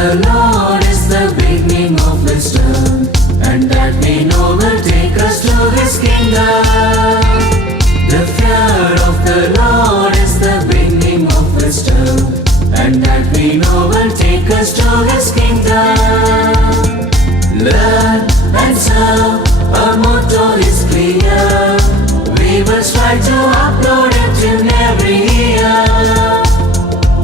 the Lord is the beginning of wisdom, and that we know will take us to His kingdom. The fear of the Lord is the beginning of wisdom, and that we know will take us to His kingdom. Learn and serve, our motto is clear. We will strive to upload it in every year.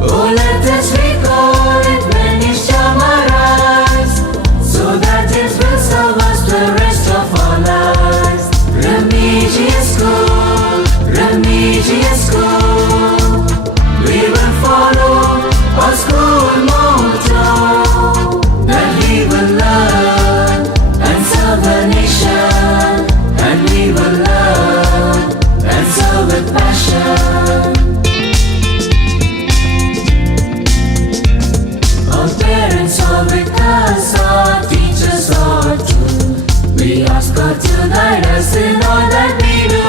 Oh, let us recall it when each time arise, so that it will serve us the rest of our lives. Remedious school, Remedious school. We will follow our school motto, that we will learn and serve the nation, and we will learn and serve with passion. Our parents are with us, our teachers are too. We ask God to guide us in all that we do.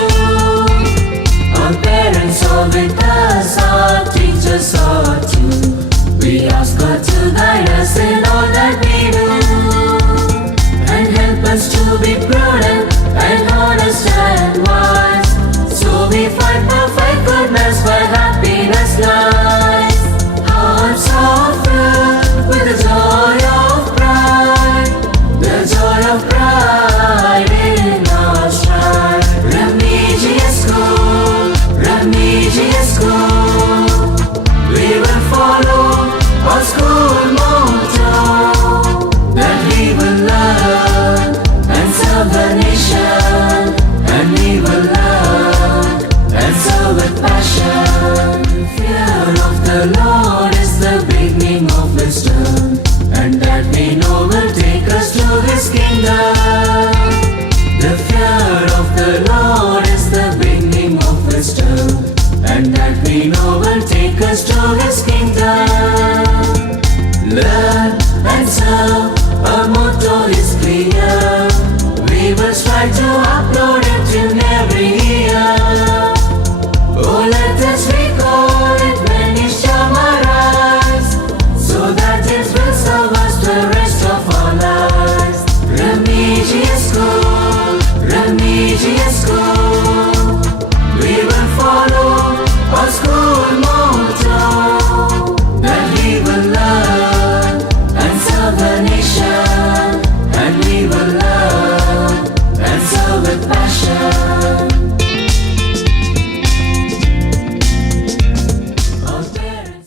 Our parents are with us, our teachers are too. We ask God to guide us in all that we do, and help us to be prudent and honest and wise, so we find perfect goodness where happiness lies. Hearts are filled with the joy of pride, the joy of pride in our stride. Remedious school, Remedious school. We will follow our school motto, that we will learn and serve the nation, and we will learn and serve with passion. The fear of the Lord is the beginning of wisdom, and that we know will take us to His kingdom. The fear of the Lord is the beginning of wisdom, and that we know will take us to His kingdom. Learn and serve,